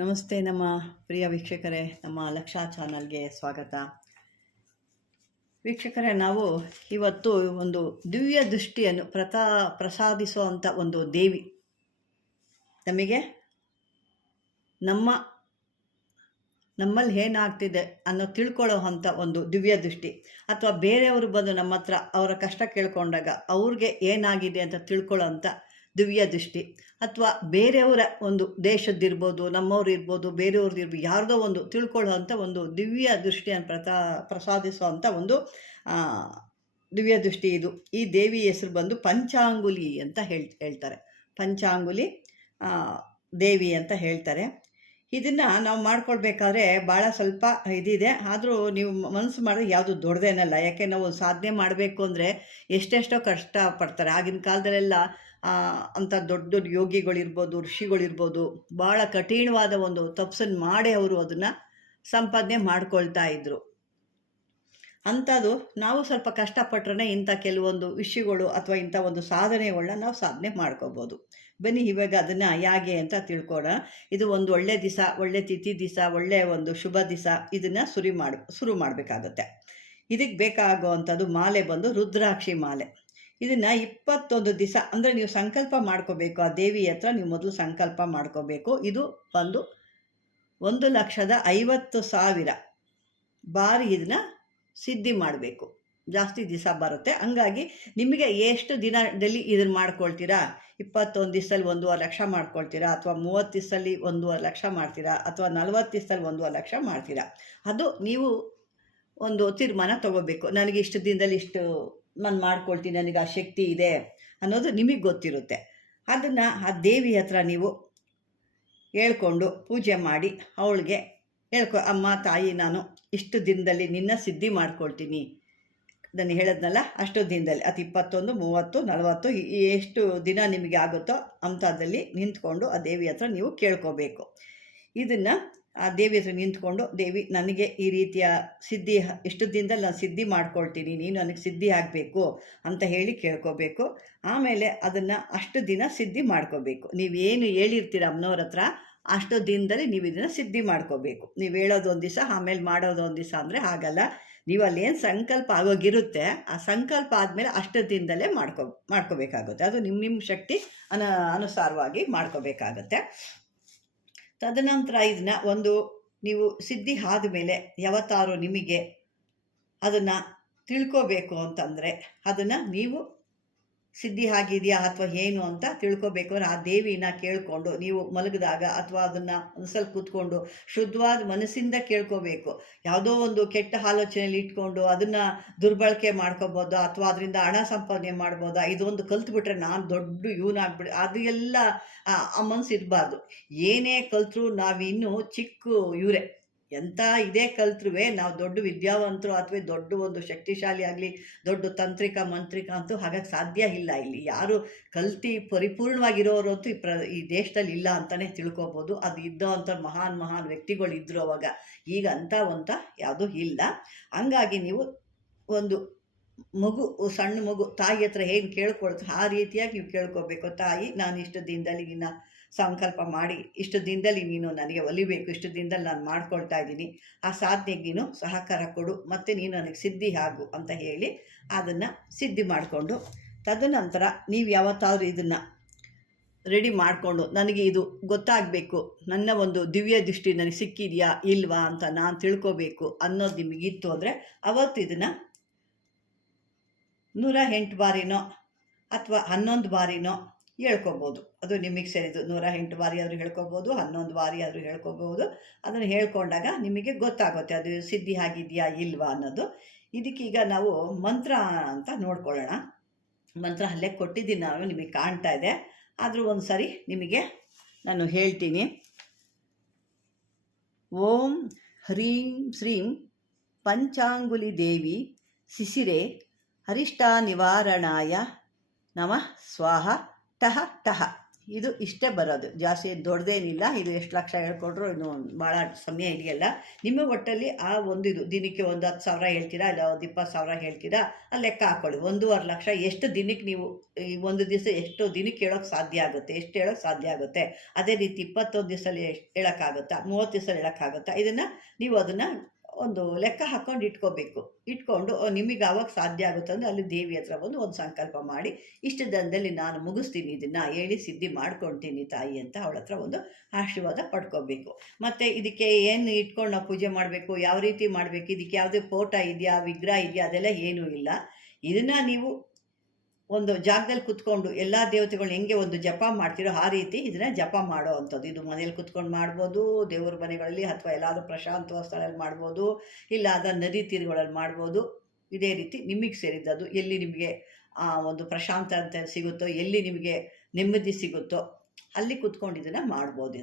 ನಮಸ್ತೆ ನಮ್ಮ ಪ್ರಿಯ ವೀಕ್ಷಕರೇ, ನಮ್ಮ ಲಕ್ಷಾ ಚಾನಲ್ಗೆ ಸ್ವಾಗತ. ವೀಕ್ಷಕರೇ, ನಾವು ಇವತ್ತು ಒಂದು ದಿವ್ಯ ದೃಷ್ಟಿಯನ್ನು ಪ್ರಸಾದಿಸುವಂಥ ಒಂದು ದೇವಿ, ನಮಗೆ ನಮ್ಮಲ್ಲಿ ಏನಾಗ್ತಿದೆ ಅನ್ನೋ ತಿಳ್ಕೊಳ್ಳೋ ಅಂಥ ಒಂದು ದಿವ್ಯ ದೃಷ್ಟಿ, ಅಥವಾ ಬೇರೆಯವರು ಬಂದು ನಮ್ಮ ಹತ್ರ ಅವರ ಕಷ್ಟ ಕೇಳ್ಕೊಂಡಾಗ ಅವ್ರಿಗೆ ಏನಾಗಿದೆ ಅಂತ ತಿಳ್ಕೊಳ್ಳೋ ಅಂಥ ದಿವ್ಯ ದೃಷ್ಟಿ, ಅಥವಾ ಬೇರೆಯವರ ಒಂದು ದೇಶದ್ದಿರ್ಬೋದು, ನಮ್ಮವ್ರು ಇರ್ಬೋದು, ಬೇರೆಯವ್ರದ್ದು ಇರ್ಬೋದು, ಯಾರ್ದೋ ಒಂದು ತಿಳ್ಕೊಳ್ಳೋ ಅಂಥ ಒಂದು ದಿವ್ಯ ದೃಷ್ಟಿಯನ್ನು ಪ್ರಸಾದಿಸುವಂಥ ಒಂದು ದಿವ್ಯ ದೃಷ್ಟಿ ಇದು. ಈ ದೇವಿ ಹೆಸರು ಬಂದು ಪಂಚಾಂಗುಲಿ ಅಂತ ಹೇಳ್ತಾರೆ. ಪಂಚಾಂಗುಲಿ ದೇವಿ ಅಂತ ಹೇಳ್ತಾರೆ. ಇದನ್ನು ನಾವು ಮಾಡ್ಕೊಳ್ಬೇಕಾದ್ರೆ ಭಾಳ ಸ್ವಲ್ಪ ಇದಿದೆ, ಆದರೂ ನೀವು ಮನಸ್ಸು ಮಾಡಿದ್ರೆ ಯಾವುದು ದೊಡ್ಡದೇನಲ್ಲ. ಯಾಕೆ ನಾವು ಸಾಧನೆ ಮಾಡಬೇಕು ಅಂದರೆ ಎಷ್ಟೆಷ್ಟೋ ಕಷ್ಟಪಡ್ತಾರೆ. ಆಗಿನ ಕಾಲದಲ್ಲೆಲ್ಲ ಅಂಥ ದೊಡ್ಡ ದೊಡ್ಡ ಯೋಗಿಗಳಿರ್ಬೋದು, ಋಷಿಗಳಿರ್ಬೋದು, ಭಾಳ ಕಠಿಣವಾದ ಒಂದು ತಪಸ್ಸನ್ನು ಮಾಡಿ ಅವರು ಅದನ್ನು ಸಂಪಾದನೆ ಮಾಡ್ಕೊಳ್ತಾ ಇದ್ದರು. ಅಂಥದ್ದು ನಾವು ಸ್ವಲ್ಪ ಕಷ್ಟಪಟ್ಟರೆ ಇಂಥ ಕೆಲವೊಂದು ವಿಷಯಗಳು ಅಥವಾ ಇಂಥ ಒಂದು ಸಾಧನೆಗಳನ್ನ ನಾವು ಸಾಧನೆ ಮಾಡ್ಕೋಬೋದು. ಬನ್ನಿ ಇವಾಗ ಅದನ್ನು ಹೇಗೆ ಅಂತ ತಿಳ್ಕೊಳ್ಳೋಣ. ಇದು ಒಂದು ಒಳ್ಳೆ ದಿವಸ, ಒಳ್ಳೆ ತಿಥಿ ದಿವಸ, ಒಳ್ಳೆಯ ಒಂದು ಶುಭ ದಿವಸ. ಇದನ್ನು ಶುರು ಮಾಡಬೇಕಾಗತ್ತೆ. ಇದಕ್ಕೆ ಬೇಕಾಗುವಂಥದ್ದು ಮಾಲೆ ಬಂದು ರುದ್ರಾಕ್ಷಿ ಮಾಲೆ. ಇದನ್ನು 21 ದಿವಸ ಅಂದರೆ ನೀವು ಸಂಕಲ್ಪ ಮಾಡ್ಕೋಬೇಕು. ಆ ದೇವಿ ಹತ್ರ ನೀವು ಮೊದಲು ಸಂಕಲ್ಪ ಮಾಡ್ಕೋಬೇಕು. ಇದು ಬಂದು 1,50,000 ಬಾರಿ ಇದನ್ನು ಸಿದ್ಧಿ ಮಾಡಬೇಕು. ಜಾಸ್ತಿ ದಿವಸ ಬರುತ್ತೆ. ಹಂಗಾಗಿ ನಿಮಗೆ ಎಷ್ಟು ದಿನದಲ್ಲಿ ಇದನ್ನು ಮಾಡ್ಕೊಳ್ತೀರಾ, 21 ದಿವಸದಲ್ಲಿ 1,50,000 ಲಕ್ಷ ಮಾಡ್ಕೊಳ್ತೀರಾ, ಅಥವಾ 30 ದಿವಸದಲ್ಲಿ 1,50,000 ಲಕ್ಷ ಮಾಡ್ತೀರಾ, ಅಥವಾ 40 ದಿವಸದಲ್ಲಿ 1,50,000 ಲಕ್ಷ ಮಾಡ್ತೀರಾ, ಅದು ನೀವು ಒಂದು ತೀರ್ಮಾನ ತಗೋಬೇಕು. ನನಗೆ ಇಷ್ಟು ದಿನದಲ್ಲಿ ಇಷ್ಟು ನಾನು ಮಾಡ್ಕೊಳ್ತೀನಿ, ನನಗೆ ಆ ಶಕ್ತಿ ಇದೆ ಅನ್ನೋದು ನಿಮಗೆ ಗೊತ್ತಿರುತ್ತೆ. ಅದನ್ನು ಆ ದೇವಿ ಹತ್ರ ನೀವು ಹೇಳ್ಕೊಂಡು ಪೂಜೆ ಮಾಡಿ ಅವಳಿಗೆ ಅಮ್ಮ ತಾಯಿ, ನಾನು ಇಷ್ಟು ದಿನದಲ್ಲಿ ನಿನ್ನ ಸಿದ್ಧಿ ಮಾಡ್ಕೊಳ್ತೀನಿ. ನಾನು ಹೇಳೋದ್ನಲ್ಲ, ಅಷ್ಟು ದಿನದಲ್ಲಿ ಅದು 21, 30, 40 ಎಷ್ಟು ದಿನ ನಿಮಗೆ ಆಗುತ್ತೋ ಅಂಥದ್ದಲ್ಲಿ ನಿಂತ್ಕೊಂಡು ಆ ದೇವಿ ಹತ್ರ ನೀವು ಕೇಳ್ಕೋಬೇಕು. ಇದನ್ನು ಆ ದೇವಿ ಹತ್ರ ನಿಂತ್ಕೊಂಡು, ದೇವಿ ನನಗೆ ಈ ರೀತಿಯ ಸಿದ್ಧಿ, ಇಷ್ಟು ದಿನದಲ್ಲಿ ನಾನು ಸಿದ್ಧಿ ಮಾಡ್ಕೊಳ್ತೀನಿ, ನೀನು ನನಗೆ ಸಿದ್ಧಿ ಆಗಬೇಕು ಅಂತ ಹೇಳಿ ಕೇಳ್ಕೋಬೇಕು. ಆಮೇಲೆ ಅದನ್ನು ಅಷ್ಟು ದಿನ ಸಿದ್ಧಿ ಮಾಡ್ಕೋಬೇಕು. ನೀವೇನು ಹೇಳಿರ್ತೀರ ಅಮ್ಮನವ್ರ ಹತ್ರ ಅಷ್ಟು ದಿನದಲ್ಲಿ ನೀವು ಇದನ್ನು ಸಿದ್ಧಿ ಮಾಡ್ಕೋಬೇಕು. ನೀವು ಹೇಳೋದು ಒಂದು ದಿವಸ, ಆಮೇಲೆ ಮಾಡೋದು ಒಂದು ದಿವಸ ಅಂದರೆ ಆಗಲ್ಲ. ನೀವು ಅಲ್ಲೇನು ಸಂಕಲ್ಪ ಆಗೋಗಿರುತ್ತೆ, ಆ ಸಂಕಲ್ಪ ಆದಮೇಲೆ ಅಷ್ಟು ದಿನದಲ್ಲೇ ಮಾಡ್ಕೋಬೇಕಾಗುತ್ತೆ. ಅದು ನಿಮ್ಮ ಶಕ್ತಿ ಅನುಸಾರವಾಗಿ ಮಾಡ್ಕೋಬೇಕಾಗತ್ತೆ. ತದನಂತರ ಇದನ್ನು ಒಂದು ನೀವು ಸಿದ್ಧಿ ಆದಮೇಲೆ ಯಾವತ್ತಾರು ನಿಮಗೆ ಅದನ್ನು ತಿಳ್ಕೋಬೇಕು ಅಂತಂದರೆ, ಅದನ್ನು ನೀವು ಸಿದ್ಧಿ ಆಗಿದೆಯಾ ಅಥವಾ ಏನು ಅಂತ ತಿಳ್ಕೊಬೇಕು ಅಂದರೆ ಆ ದೇವಿನ ಕೇಳಿಕೊಂಡು ನೀವು ಮಲಗಿದಾಗ ಅಥವಾ ಅದನ್ನು ಒಂದು ಸ್ವಲ್ಪ ಕೂತ್ಕೊಂಡು ಶುದ್ಧವಾದ ಮನಸ್ಸಿಂದ ಕೇಳ್ಕೋಬೇಕು. ಯಾವುದೋ ಒಂದು ಕೆಟ್ಟ ಆಲೋಚನೆಯಲ್ಲಿ ಇಟ್ಕೊಂಡು ಅದನ್ನು ದುರ್ಬಳಕೆ ಮಾಡ್ಕೋಬೋದಾ, ಅಥವಾ ಅದರಿಂದ ಹಣ ಸಂಪಾದನೆ ಮಾಡ್ಬೋದಾ, ಇದೊಂದು ಕಲ್ತ್ಬಿಟ್ರೆ ನಾನು ದೊಡ್ಡ ಇವನಾಗ್ಬಿಡಿ, ಅದು ಎಲ್ಲ ಆ ಮನಸ್ಸು ಇರಬಾರ್ದು. ಏನೇ ಕಲ್ತರೂ ನಾವಿನ್ನೂ ಚಿಕ್ಕ ಇವರೇ. ಎಂಥ ಇದೇ ಕಲ್ತ್ರೂ ನಾವು ದೊಡ್ಡ ವಿದ್ಯಾವಂತರು ಅಥವಾ ದೊಡ್ಡ ಒಂದು ಶಕ್ತಿಶಾಲಿ ಆಗಲಿ, ದೊಡ್ಡ ತಾಂತ್ರಿಕ ಮಂತ್ರಿಕ ಅಂತೂ ಹಾಗಾಗಿ ಸಾಧ್ಯ ಇಲ್ಲ. ಇಲ್ಲಿ ಯಾರು ಕಲ್ತಿ ಪರಿಪೂರ್ಣವಾಗಿರೋರು ಅಂತೂ ಈ ದೇಶದಲ್ಲಿ ಇಲ್ಲ ಅಂತಲೇ ತಿಳ್ಕೊಬೋದು. ಅದು ಇದ್ದವಂಥ ಮಹಾನ್ ವ್ಯಕ್ತಿಗಳು ಇದ್ದರು ಅವಾಗ. ಈಗ ಅಂಥ ಯಾವುದೂ ಇಲ್ಲ. ಹಂಗಾಗಿ ನೀವು ಒಂದು ಸಣ್ಣ ಮಗು ತಾಯಿ ಹತ್ರ ಏನು ಕೇಳ್ಕೊಳ್ತಾರೆ ಆ ರೀತಿಯಾಗಿ ನೀವು ಕೇಳ್ಕೋಬೇಕು. ತಾಯಿ, ನಾನು ಇಷ್ಟು ದಿನದಲ್ಲಿ ನಿನ್ನ ಸಂಕಲ್ಪ ಮಾಡಿ, ಇಷ್ಟು ದಿನದಲ್ಲಿ ನೀನು ನನಗೆ ಒಲಿಬೇಕು, ಇಷ್ಟು ದಿನದಲ್ಲಿ ನಾನು ಮಾಡ್ಕೊಳ್ತಾ ಇದ್ದೀನಿ, ಆ ಸಾಧನೆಗೆ ನೀನು ಸಹಕಾರ ಕೊಡು, ಮತ್ತು ನೀನು ನನಗೆ ಸಿದ್ಧಿ ಆಗು ಅಂತ ಹೇಳಿ ಅದನ್ನು ಸಿದ್ಧಿ ಮಾಡಿಕೊಂಡು, ತದನಂತರ ನೀವು ಯಾವತ್ತಾದರೂ ಇದನ್ನು ರೆಡಿ ಮಾಡಿಕೊಂಡು, ನನಗೆ ಇದು ಗೊತ್ತಾಗಬೇಕು, ನನ್ನ ಒಂದು ದಿವ್ಯ ದೃಷ್ಟಿ ನನಗೆ ಸಿಕ್ಕಿದೆಯಾ ಇಲ್ವಾ ಅಂತ ನಾನು ತಿಳ್ಕೋಬೇಕು ಅನ್ನೋದು ನಿಮಗಿತ್ತು ಅಂದರೆ, ಅವತ್ತು ಇದನ್ನು 108 ಬಾರಿನೋ ಅಥವಾ 11 ಬಾರಿನೋ ಹೇಳ್ಕೊಬೋದು. ಅದು ನಿಮಗೆ ಸೇರಿದ್ದು. 108 ಬಾರಿ ಆದರೂ ಹೇಳ್ಕೊಬೋದು, 11 ಬಾರಿ ಆದರೂ ಹೇಳ್ಕೊಬೋದು. ಅದನ್ನು ಹೇಳ್ಕೊಂಡಾಗ ನಿಮಗೆ ಗೊತ್ತಾಗುತ್ತೆ ಅದು ಸಿದ್ಧಿ ಆಗಿದೆಯಾ ಇಲ್ವಾ ಅನ್ನೋದು. ಇದಕ್ಕೀಗ ನಾವು ಮಂತ್ರ ಅಂತ ನೋಡ್ಕೊಳ್ಳೋಣ. ಮಂತ್ರ ಅಲ್ಲೇ ಕೊಟ್ಟಿದ್ದೀನಿ ನಾನು, ನಿಮಗೆ ಕಾಣ್ತಾ ಇದೆ. ಆದರೂ ಒಂದು ಸರಿ ನಿಮಗೆ ನಾನು ಹೇಳ್ತೀನಿ. ಓಂ ಹ್ರೀಂ ಶ್ರೀಂ ಪಂಚಾಂಗುಲಿ ದೇವಿ ಶಿಶಿರೆ ಅರಿಷ್ಟ ನಿವಾರಣಾಯ ನಮಃ ಸ್ವಾಹ ಟಹ ಟಹ. ಇದು ಇಷ್ಟೇ ಬರೋದು, ಜಾಸ್ತಿ ದೊಡ್ಡದೇನಿಲ್ಲ. ಇದು ಎಷ್ಟು ಲಕ್ಷ ಹೇಳ್ಕೊಂಡ್ರು ಇನ್ನು ಭಾಳ ಸಮಯ ಇದೆಯಲ್ಲ. ನಿಮ್ಮ ಒಟ್ಟಲ್ಲಿ ಆ ಒಂದು ಇದು ದಿನಕ್ಕೆ ಒಂದು 10,000 ಹೇಳ್ತೀರಾ, ಇಲ್ಲ ಒಂದು 20,000 ಹೇಳ್ತೀರಾ, ಅಲ್ಲಿ ಲೆಕ್ಕ ಹಾಕ್ಕೊಳ್ಳಿ. 1.5 ಲಕ್ಷ ಎಷ್ಟು ದಿನಕ್ಕೆ ನೀವು ಈ ಒಂದು ದಿವಸ ಎಷ್ಟು ದಿನಕ್ಕೆ ಹೇಳೋಕ್ಕೆ ಸಾಧ್ಯ ಆಗುತ್ತೆ, ಎಷ್ಟು ಹೇಳೋಕ್ಕೆ ಸಾಧ್ಯ ಆಗುತ್ತೆ. ಅದೇ ರೀತಿ 21 ದಿವಸದಲ್ಲಿ ಎಷ್ಟು ಹೇಳೋಕ್ಕಾಗುತ್ತಾ, 30 ದಿವಸ ಹೇಳೋಕ್ಕಾಗುತ್ತಾ, ಇದನ್ನು ನೀವು ಅದನ್ನು ಒಂದು ಲೆಕ್ಕ ಹಾಕ್ಕೊಂಡು ಇಟ್ಕೊಂಡು ನಿಮಗೆ ಆವಾಗ ಸಾಧ್ಯ ಆಗುತ್ತೆ ಅಂದರೆ ಅಲ್ಲಿ ದೇವಿ ಹತ್ರ ಬಂದು ಒಂದು ಸಂಕಲ್ಪ ಮಾಡಿ, ಇಷ್ಟು ದಿನದಲ್ಲಿ ನಾನು ಮುಗಿಸ್ತೀನಿ, ಇದನ್ನು ಹೇಳಿ ಸಿದ್ಧಿ ಮಾಡ್ಕೊಳ್ತೀನಿ ತಾಯಿ ಅಂತ ಅವಳ ಹತ್ರ ಒಂದು ಆಶೀರ್ವಾದ ಪಡ್ಕೋಬೇಕು. ಮತ್ತು ಇದಕ್ಕೆ ಏನು ಇಟ್ಕೊಂಡು ನಾವು ಪೂಜೆ ಮಾಡಬೇಕು, ಯಾವ ರೀತಿ ಮಾಡಬೇಕು, ಇದಕ್ಕೆ ಯಾವುದೇ ಫೋಟೋ ಇದೆಯಾ, ವಿಗ್ರಹ ಇದೆಯಾ, ಅದೆಲ್ಲ ಏನೂ ಇಲ್ಲ. ಇದನ್ನು ನೀವು ಒಂದು ಜಾಗದಲ್ಲಿ ಕುತ್ಕೊಂಡು ಎಲ್ಲ ದೇವತೆಗಳು ಹೆಂಗೆ ಒಂದು ಜಪ ಮಾಡ್ತೀರೋ ಆ ರೀತಿ ಇದನ್ನು ಜಪ ಮಾಡೋ ಅಂಥದ್ದು. ಇದು ಮನೇಲಿ ಕುತ್ಕೊಂಡು ಮಾಡ್ಬೋದು, ದೇವ್ರ ಮನೆಗಳಲ್ಲಿ ಅಥವಾ ಎಲ್ಲಾದರೂ ಪ್ರಶಾಂತವಾದ ಸ್ಥಳದಲ್ಲಿ ಮಾಡ್ಬೋದು, ಇಲ್ಲ ಅದ ನದಿ ತೀರಗಳಲ್ಲಿ ಮಾಡ್ಬೋದು. ಇದೇ ರೀತಿ ನಿಮಗೆ ಸೇರಿದ್ದದು ಎಲ್ಲಿ ನಿಮಗೆ ಒಂದು ಪ್ರಶಾಂತ ಅಂತ ಸಿಗುತ್ತೋ, ಎಲ್ಲಿ ನಿಮಗೆ ನೆಮ್ಮದಿ ಸಿಗುತ್ತೋ ಅಲ್ಲಿ ಕುತ್ಕೊಂಡು ಇದನ್ನು ಮಾಡ್ಬೋದು.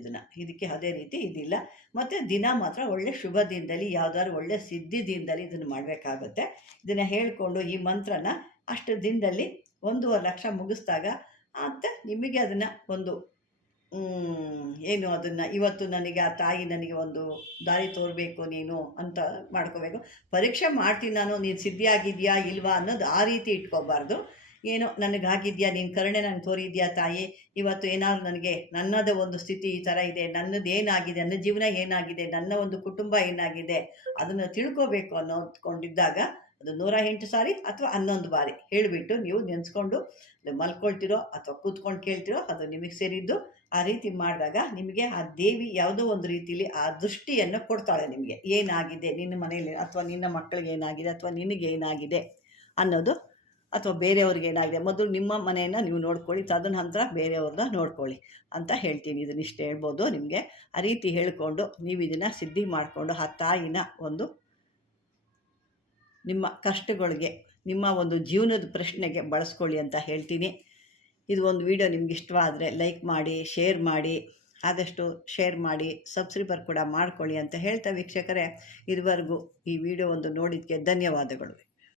ಇದಕ್ಕೆ ಅದೇ ರೀತಿ ಇದಿಲ್ಲ. ಮತ್ತು ದಿನ ಮಾತ್ರ ಒಳ್ಳೆ ಶುಭ ದಿನದಲ್ಲಿ, ಯಾವುದಾದ್ರು ಒಳ್ಳೆ ಸಿದ್ಧಿ ದಿನದಲ್ಲಿ ಇದನ್ನು ಮಾಡಬೇಕಾಗುತ್ತೆ. ಇದನ್ನು ಹೇಳಿಕೊಂಡು ಈ ಮಂತ್ರನ ಅಷ್ಟು ದಿನದಲ್ಲಿ 1.5 ಲಕ್ಷ ಮುಗಿಸ್ದಾಗ ಅಂತ ನಿಮಗೆ ಅದನ್ನು ಒಂದು ಏನು ಅದನ್ನು ಇವತ್ತು ನನಗೆ ಆ ತಾಯಿ ನನಗೆ ಒಂದು ದಾರಿ ತೋರಬೇಕು ನೀನು ಅಂತ ಮಾಡ್ಕೋಬೇಕು. ಪರೀಕ್ಷೆ ಮಾಡ್ತೀನಿ ನಾನು, ನೀನು ಸಿದ್ಧಿ ಆಗಿದೆಯಾ ಇಲ್ವಾ ಅನ್ನೋದು ಆ ರೀತಿ ಇಟ್ಕೋಬಾರ್ದು. ಏನೋ ನನಗಾಗಿದೆಯಾ, ನೀನು ಕರುಣೆ ನನಗೆ ತೋರಿದ್ಯಾ ತಾಯಿ, ಇವತ್ತು ಏನಾದ್ರು ನನಗೆ ನನ್ನದೇ ಒಂದು ಸ್ಥಿತಿ ಈ ಥರ ಇದೆ, ನನ್ನದು ಏನಾಗಿದೆ, ನನ್ನ ಜೀವನ ಏನಾಗಿದೆ, ನನ್ನ ಒಂದು ಕುಟುಂಬ ಏನಾಗಿದೆ ಅದನ್ನು ತಿಳ್ಕೋಬೇಕು ಅನ್ನೋದ್ಕೊಂಡಿದ್ದಾಗ ಅದು 108 ಸಾರಿ ಅಥವಾ 11 ಬಾರಿ ಹೇಳಿಬಿಟ್ಟು ನೀವು ನೆನೆಸ್ಕೊಂಡು ಮಲ್ಕೊಳ್ತಿರೋ ಅಥವಾ ಕೂತ್ಕೊಂಡು ಕೇಳ್ತಿರೋ ಅದು ನಿಮಗೆ ಸೇರಿದ್ದು. ಆ ರೀತಿ ಮಾಡಿದಾಗ ನಿಮಗೆ ಆ ದೇವಿ ಯಾವುದೋ ಒಂದು ರೀತಿಯಲ್ಲಿ ಆ ದೃಷ್ಟಿಯನ್ನು ಕೊಡ್ತಾಳೆ. ನಿಮಗೆ ಏನಾಗಿದೆ ನಿನ್ನ ಮನೆಯಲ್ಲಿ ಅಥವಾ ನಿನ್ನ ಮಕ್ಕಳಿಗೆ ಏನಾಗಿದೆ ಅಥವಾ ನಿನಗೇನಾಗಿದೆ ಅನ್ನೋದು, ಅಥವಾ ಬೇರೆಯವ್ರಿಗೆ ಏನಾಗಿದೆ, ಮೊದಲು ನಿಮ್ಮ ಮನೆಯನ್ನು ನೀವು ನೋಡ್ಕೊಳ್ಳಿ, ತದನಂತರ ಬೇರೆಯವ್ರನ್ನ ನೋಡ್ಕೊಳ್ಳಿ ಅಂತ ಹೇಳ್ತೀನಿ. ಇದನ್ನಿಷ್ಟು ಹೇಳ್ಬೋದು ನಿಮಗೆ. ಆ ರೀತಿ ಹೇಳಿಕೊಂಡು ನೀವು ಇದನ್ನು ಸಿದ್ಧಿ ಮಾಡಿಕೊಂಡು ಆ ತಾಯಿನ ಒಂದು ನಿಮ್ಮ ಕಷ್ಟಗಳಿಗೆ, ನಿಮ್ಮ ಒಂದು ಜೀವನದ ಪ್ರಶ್ನೆಗೆ ಬಳಸ್ಕೊಳ್ಳಿ ಅಂತ ಹೇಳ್ತೀನಿ. ಇದು ಒಂದು ವಿಡಿಯೋ ನಿಮ್ಗೆ ಇಷ್ಟವಾದರೆ ಲೈಕ್ ಮಾಡಿ, ಶೇರ್ ಮಾಡಿ, ಆದಷ್ಟು ಶೇರ್ ಮಾಡಿ, ಸಬ್ಸ್ಕ್ರೈಬರ್ ಕೂಡ ಮಾಡ್ಕೊಳ್ಳಿ ಅಂತ ಹೇಳ್ತಾ ವೀಕ್ಷಕರೇ, ಇದುವರೆಗೂ ಈ ವಿಡಿಯೋ ಒಂದು ನೋಡಿದ್ದಕ್ಕೆ ಧನ್ಯವಾದಗಳು.